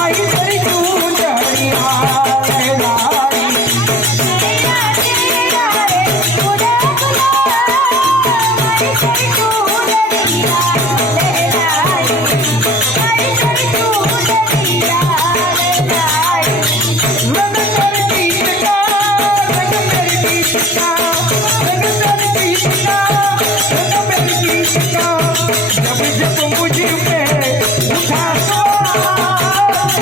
आई तेरी तू चढ़िया लहराई रंग तेरे गीत का रंग मेरे गीत का रंग तेरे गीत का रंग मेरे गीत का जब जब मुझ पे उठा सवार